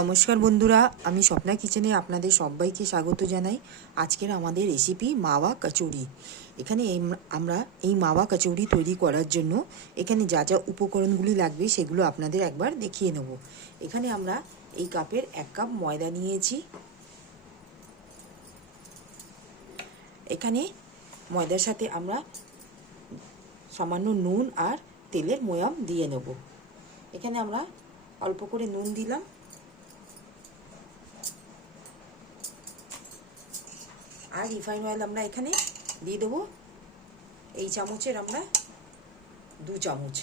নমস্কার বন্ধুরা, আমি স্বপ্না কিচেনে আপনাদের সবাইকে স্বাগত জানাই। আজকের আমাদের রেসিপি মাওয়া কচুরি। এখানে আমরা এই মাওয়া কচুরি তৈরি করার জন্য এখানে যা যা উপকরণগুলি লাগবে সেগুলো আপনাদের একবার দেখিয়ে নেব। এখানে আমরা এই কাপের 1 কাপ ময়দা নিয়েছি। এখানে ময়দার সাথে আমরা সামান্য নুন আর তেলের ময়াম দিয়ে নেব। এখানে আমরা অল্প করে নুন দিলাম, আর রিফাইন অয়েল আমরা এখানে দিয়ে দেবো এই চামচের আমরা 2 চামচ।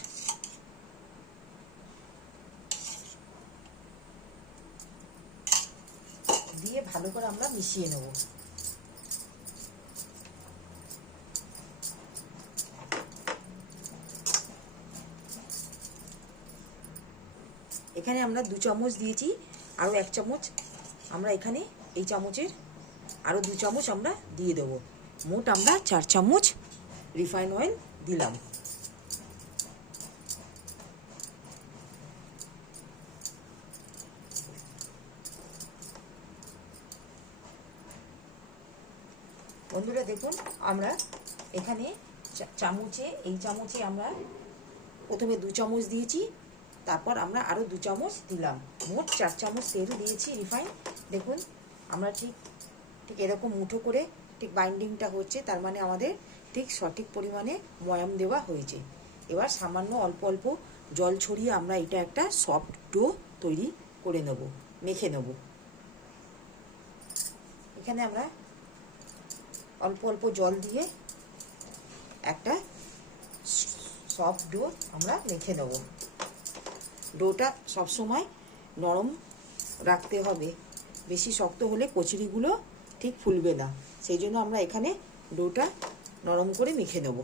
দিয়ে ভালো করে আমরা মিশিয়ে নেব। এখানে আমরা 2 চামচ দিয়েছি, আরও 1 চামচ আমরা এখানে এই চামচের আরও 2 চামচ আমরা দিয়ে দেবো। মোট আমরা 4 চামচ রিফাইন অয়েল দিলাম। বন্ধুরা দেখুন, আমরা এখানে এই চামচে আমরা প্রথমে 2 চামচ দিয়েছি, তারপর আমরা আরও 2 চামচ দিলাম। মোট 4 চামচ তেল দিয়েছি রিফাইন। দেখুন আমরা ঠিক এরকম মুঠো করে ঠিক বাইন্ডিংটা হচ্ছে, তার মানে আমাদের ঠিক সঠিক পরিমাণে ময়াম দেওয়া হয়েছে। এবার সামান্য অল্প অল্প জল ছড়িয়ে আমরা এটা একটা সফট ডো তৈরি করে নেব, মেখে নেব। এখানে আমরা অল্প অল্প জল দিয়ে একটা সফট ডো আমরা মেখে নেব। ডোটা সবসময় নরম রাখতে হবে, বেশি শক্ত হলে কচুরিগুলো ঠিক ফুলবে না। সেই জন্য আমরা এখানে ডোটা নরম করে মেখে নেব।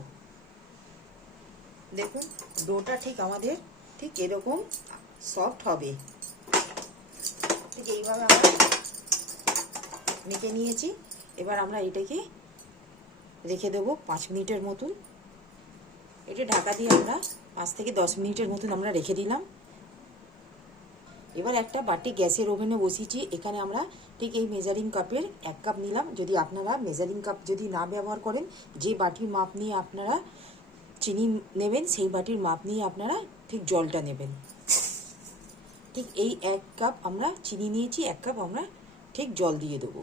দেখুন ডোটা ঠিক আমাদের ঠিক এরকম সফট হবে। ঠিক এইভাবে আমরা মেখে নিয়েছি। এবার আমরা এটাকে রেখে দেবো 5 মিনিটের মতন। এটা ঢাকা দিয়ে আমরা 5 থেকে 10 মিনিটের মতন আমরা রেখে দিলাম। এবার একটা বাটি গ্যাসের ওভেনে বসিয়েছি। এখানে আমরা ঠিক এই মেজারিং কাপের 1 কাপ নিলাম। যদি আপনারা মেজারিং কাপ যদি না ব্যবহার করেন, যে বাটির মাপ নিয়ে আপনারা চিনি নেবেন সেই বাটির মাপ নিয়ে আপনারা ঠিক জলটা নেবেন। ঠিক এই 1 কাপ আমরা চিনি নিয়েছি, 1 কাপ আমরা ঠিক জল দিয়ে দেবো।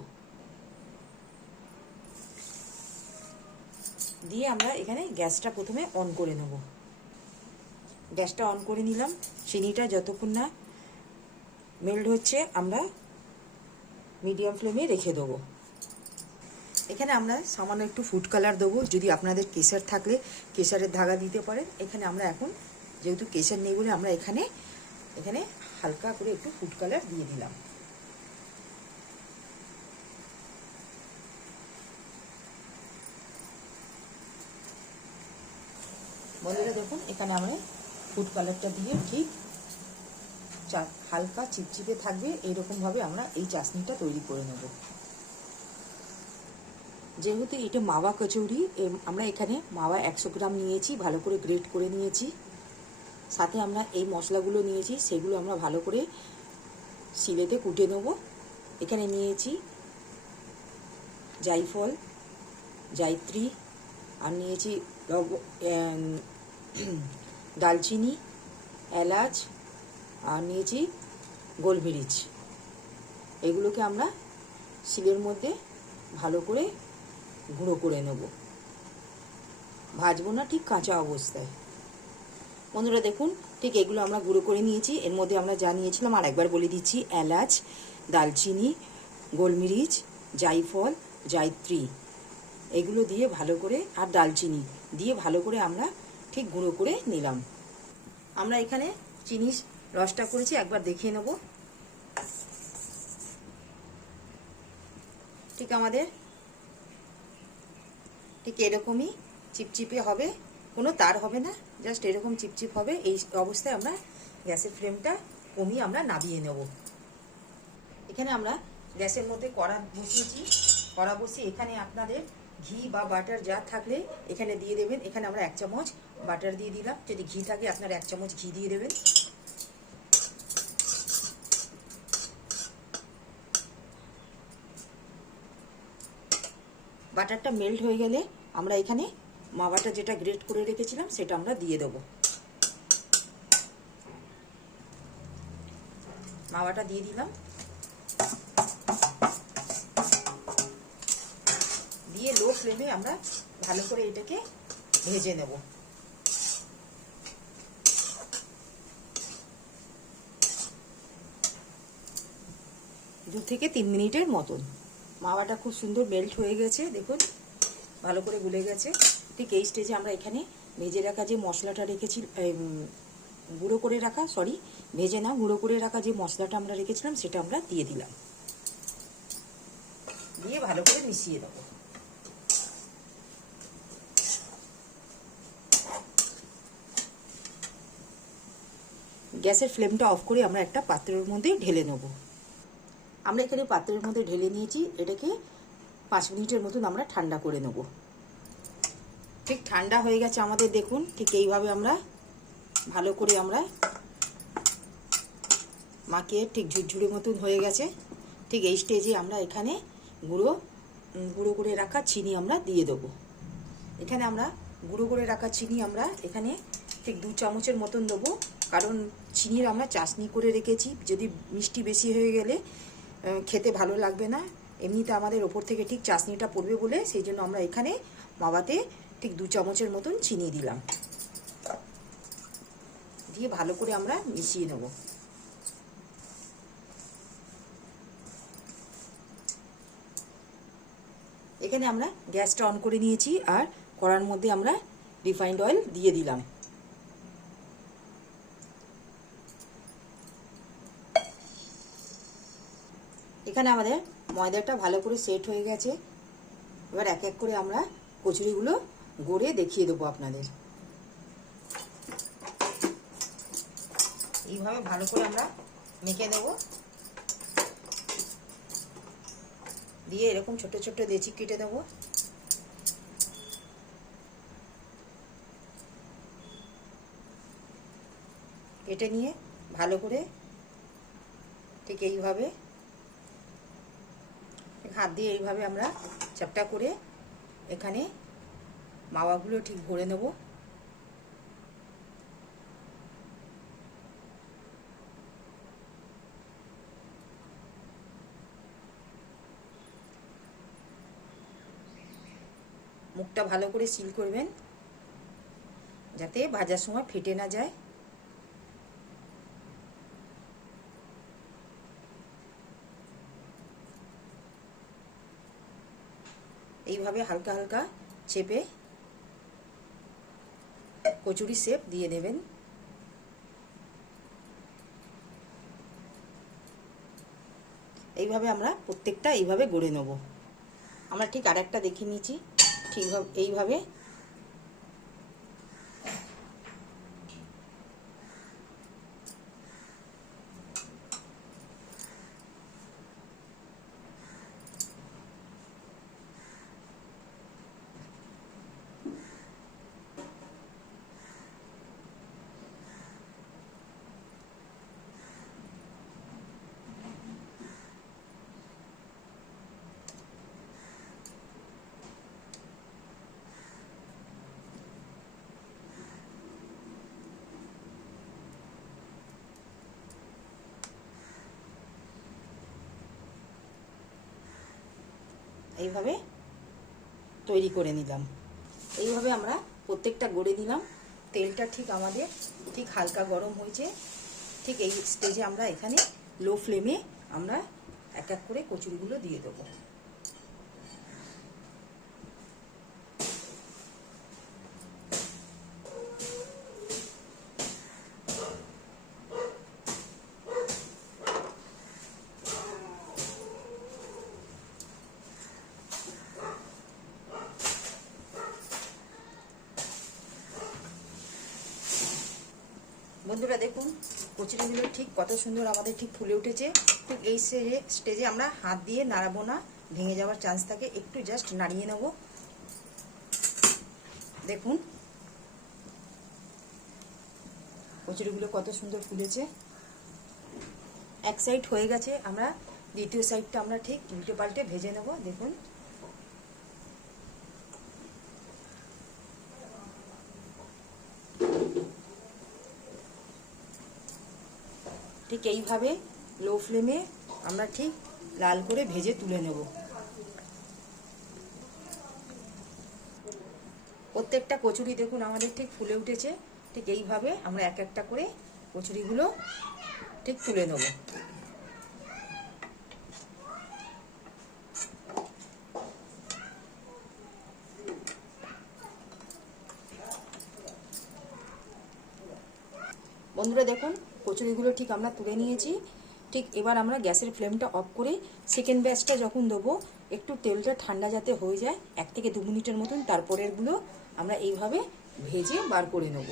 দিয়ে আমরা এখানে গ্যাসটা প্রথমে অন করে নেব। গ্যাসটা অন করে নিলাম। চিনিটা যতক্ষণ না মেল্ট হচ্ছে আমরা মিডিয়াম ফ্লেমে রেখে দেবো। এখানে আমরা সামান্য একটু ফুড কালার দেবো। যদি আপনাদের কেশর থাকলে কেশরের ধাগা দিতে পারেন। এখানে আমরা এখন যেহেতু কেশর নেই বলে আমরা এখানে হালকা করে একটু ফুড কালার দিয়ে দিলাম। বন্ধুরা দেখুন, এখানে আমরা ফুড কালারটা দিয়ে ঠিক হালকা চিপচিপে থাকবে এইরকমভাবে আমরা এই চাশনিটা তৈরি করে নেব। যেহেতু এটা মাওয়া কচুরি, আমরা এখানে মাওয়া 100 গ্রাম নিয়েছি, ভালো করে গ্রেট করে নিয়েছি। সাথে আমরা এই মশলাগুলো নিয়েছি, সেগুলো আমরা ভালো করে শিলেতে কুটে নেব। এখানে নিয়েছি জায়ফল, জায়ত্রী, আর নিয়েছি দালচিনি, এলাচ, আর নিয়েছি গোলমরিচ। এগুলোকে আমরা শিলের মধ্যে ভালো করে গুঁড়ো করে নেব, ভাজবো না, ঠিক কাঁচা অবস্থায়। বন্ধুরা দেখুন, ঠিক এগুলো আমরা গুঁড়ো করে নিয়েছি। এর মধ্যে আমরা যা নিয়েছিলাম আর একবার বলে দিচ্ছি: এলাচ, দালচিনি, গোলমরিচ, জায়ফল, জায়ত্রী, এগুলো দিয়ে ভালো করে, আর দালচিনি দিয়ে ভালো করে আমরা ঠিক গুঁড়ো করে নিলাম। আমরা এখানে চিনির রসটা করেছি, একবার দেখিয়ে নেব। ঠিক আমাদের ঠিক এরকমই চিপচিপে হবে, কোনো তার হবে না, জাস্ট এরকম চিপচিপ হবে। এই অবস্থায় আমরা গ্যাসের ফ্লেমটা কমিয়ে আমরা নামিয়ে নেব। এখানে আমরা গ্যাসের মধ্যে কড়া বসিয়েছি। কড়া বসিয়ে এখানে আপনাদের ঘি বা বাটার যা থাকলে এখানে দিয়ে দেবেন। এখানে আমরা 1 চামচ বাটার দিয়ে দিলাম। যদি ঘি থাকে আপনারা 1 চামচ ঘি দিয়ে দেবেন। বাটারটা মেল্ট হয়ে গেলে আমরা এখানে মাওয়াটা যেটা গ্রেট করে রেখেছিলাম সেটা আমরা দিয়ে দেবো। মাওয়াটা দিয়ে দিলাম, দিয়ে লো ফ্লেমে আমরা ভালো করে এটাকে ভেজে নেব। 2 থেকে 3 মিনিটের মতন। মাওয়াটা খুব সুন্দর মেল্ট হয়ে গেছে, দেখুন ভালো করে গুলে গেছে। ঠিক এই স্টেজে আমরা এখানে ভেজে রাখা যে মশলাটা রেখেছি, গুঁড়ো করে রাখা, সরি ভেজে না, গুঁড়ো করে রাখা যে মশলাটা আমরা রেখেছিলাম সেটা আমরা দিয়ে দিলাম, দিয়ে ভালো করে মিশিয়ে দেবো। গ্যাসের ফ্লেমটা অফ করে আমরা একটা পাত্রের মধ্যে ঢেলে নেব। আমরা এখানে পাত্রের মধ্যে ঢেলে নিয়েছি, এটাকে 5 মিনিটের মতন আমরা ঠান্ডা করে নেব। ঠিক ঠান্ডা হয়ে গেছে আমাদের, দেখুন ঠিক এইভাবে আমরা ভালো করে আমরা মাখিয়ে ঠিক ঝুরঝুরে মতন হয়ে গেছে। ঠিক এই স্টেজে আমরা এখানে গুঁড়ো করে রাখা চিনি আমরা দিয়ে দেবো। এখানে আমরা গুঁড়ো করে রাখা চিনি আমরা এখানে ঠিক 2 চামচের মতন দেবো, কারণ চিনির আমরা চাশনি করে রেখেছি, যদি মিষ্টি বেশি হয়ে গেলে খেতে ভালো লাগবে না, এমনিতে আমাদের ওপর থেকে ঠিক চাশনিটা পড়বে বলে সেই জন্য আমরা এখানে মাওয়াতে ঠিক 2 চামচের মতন চিনি দিলাম, দিয়ে ভালো করে আমরা মিশিয়ে নেব। এখানে আমরা গ্যাসটা অন করে নিয়েছি, আর কড়ার মধ্যে আমরা রিফাইন্ড অয়েল দিয়ে দিলাম। এখানে আমাদের ময়দাটা ভালো করে সেট হয়ে গেছে। এবার এক এক করে আমরা কচুরিগুলো গড়ে দেখিয়ে দেবো আপনাদের। এইভাবে ভালো করে আমরা মেখে দেবো, দিয়ে এরকম ছোট ছোট লেচি কেটে দেবো। কেটে নিয়ে ভালো করে ঠিক এইভাবে হাত দিয়ে এইভাবে আমরা চ্যাপটা করে এখানে মাওয়াগুলো ঠিক ভরে নেব। মুখটা ভালো করে সিল করবেন যাতে ভাজার সময় ফেটে না যায়। এইভাবে হালকা হালকা চেপে কচুরি শেপ দিয়ে দেবেন। এইভাবে আমরা প্রত্যেকটা এইভাবে গড়ে নেব। আমরা ঠিক আরেকটা দেখিয়ে নিয়েছি, ঠিকভাবে এইভাবে এইভাবে তৈরি করে নিলাম। এইভাবে আমরা প্রত্যেকটা গড়ে নিলাম। তেলটা ঠিক আমাদের ঠিক হালকা গরম হয়েছে। ঠিক এই স্টেজে আমরা এখানে লো ফ্লেমে আমরা এক এক করে কচুরিগুলো দিয়ে দেবো। বন্ধুরা দেখুন কচুরিগুলো ঠিক কত সুন্দর আমাদের ঠিক ফুলে উঠেছে। ঠিক এই স্টেজে আমরা হাত দিয়ে নাড়াবো না, ভেঙে যাওয়ার চান্স থাকে, একটু জাস্ট নাড়িয়ে নেব। দেখুন কচুরিগুলো কত সুন্দর ফুলেছে। এক সাইড হয়ে গেছে, আমরা দ্বিতীয় সাইডটা আমরা ঠিক উল্টে পাল্টে ভেজে নেব। দেখুন এইভাবে লো ফ্লেমে আমরা ঠিক লাল করে ভেজে তুলে নেব। প্রত্যেকটা কচুরি দেখুন আমাদের ঠিক ফুলে উঠেছে। ঠিক এইভাবে আমরা এক একটা করে কচুরিগুলো ঠিক তুলে নেব। বন্ধুরা দেখুন কচুরিগুলো ঠিক আমরা তুলে নিয়েছি। ঠিক এবার আমরা গ্যাসের ফ্লেমটা অফ করে সেকেন্ড ব্যাচটা যখন দেবো একটু তেলটা ঠান্ডা যাতে হয়ে যায় 1 থেকে 2 মিনিটের মতন, তারপরেরগুলো আমরা এইভাবে ভেজে বার করে নেব।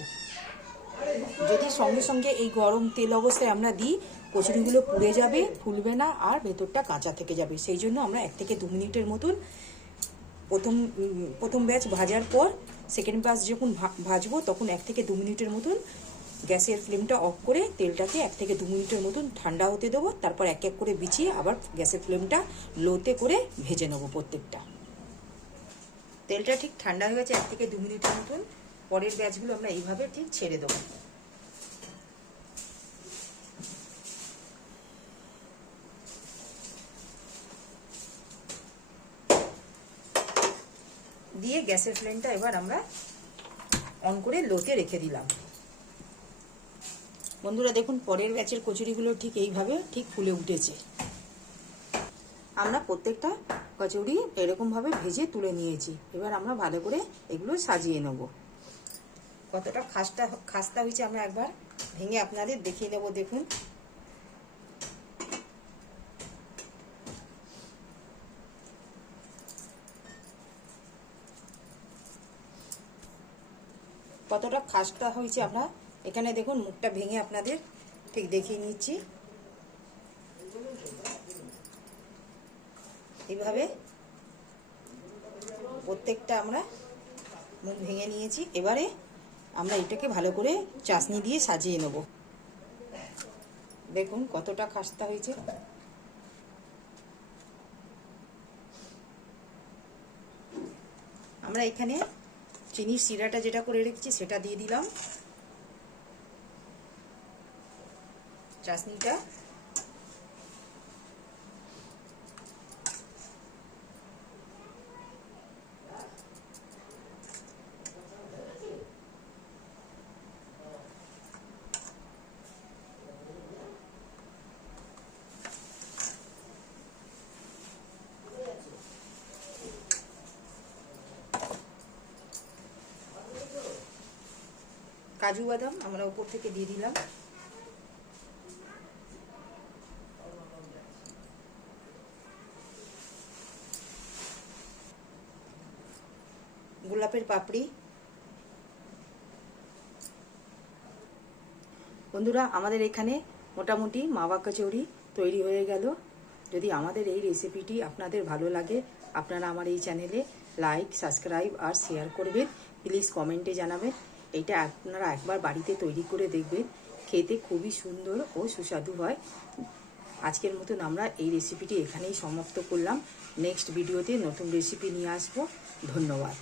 যদি সঙ্গে সঙ্গে এই গরম তেল অবস্থায় আমরা দিই কচুরিগুলো পুড়ে যাবে, ফুলবে না, আর ভেতরটা কাঁচা থেকে যাবে। সেই জন্য আমরা 1 থেকে 2 মিনিটের মতন প্রথম ব্যাচ ভাজার পর সেকেন্ড ব্যাচ যখন ভাজবো তখন 1 থেকে 2 মিনিটের মতন গ্যাসের ফ্লেমটা অফ করে তেলটাকে 1 থেকে 2 মিনিটের মতন ঠান্ডা হতে দেবো। তারপর এক এক করে বিছিয়ে আবার গ্যাসের ফ্লেমটা লোতে করে ভেজে নেবো প্রত্যেকটা। তেলটা ঠিক ঠান্ডা হয়ে গেছে 1 থেকে 2 মিনিটের মতন। পরের ব্যাচগুলো আমরা এইভাবে ঠিক ছেড়ে দেবো। দিয়ে গ্যাসের ফ্লেমটা এবার আমরা অন করে লোতে রেখে দিলাম। বন্ধুরা দেখুন পরের ব্যাচের কচুরিগুলো ঠিক এইভাবে ঠিক ফুলে উঠেছে। আমরা প্রত্যেকটা কচুরি এরকমভাবে ভেজে তুলে নিয়েছি। এবার আমরা ভালো করে এগুলো সাজিয়ে নেব। কতটা খাস্তা হয়েছে আমরা একবার ভেঙে আপনাদের দেখিয়ে দেবো। দেখুন কতটা খাস্তা হয়েছে। আমরা এখানে দেখুন মুখটা ভেঙে আপনাদের ঠিক দেখিয়ে নিচ্ছি। এইভাবে প্রত্যেকটা আমরা মুখ ভেঙে নিয়েছি। এবারে আমরা এটাকে ভালো করে চাশনি দিয়ে সাজিয়ে নেব। দেখুন কতটা খাস্তা হয়েছে। আমরা এখানে চিনির সিরাটা যেটা করে রেখেছি সেটা দিয়ে দিলাম। চাশনিটা কাজু বাদাম আমরা উপর থেকে দিয়ে দিলাম। গোলাপের পাপড়ি। বন্ধুরা আমাদের এখানে মোটামুটি মাওয়া কচুরি তৈরি হয়ে গেল। যদি আমাদের এই রেসিপিটি আপনাদের ভালো লাগে আপনারা আমার এই চ্যানেলে লাইক, সাবস্ক্রাইব আর শেয়ার করবেন। প্লিজ কমেন্টে জানাবেন। এটা আপনারা একবার বাড়িতে তৈরি করে দেখবেন, খেতে খুবই সুন্দর ও সুস্বাদু হয়। আজকের মতন আমরা এই রেসিপিটি এখানেই সমাপ্ত করলাম। নেক্সট ভিডিওতে নতুন রেসিপি নিয়ে আসবো। ধন্যবাদ।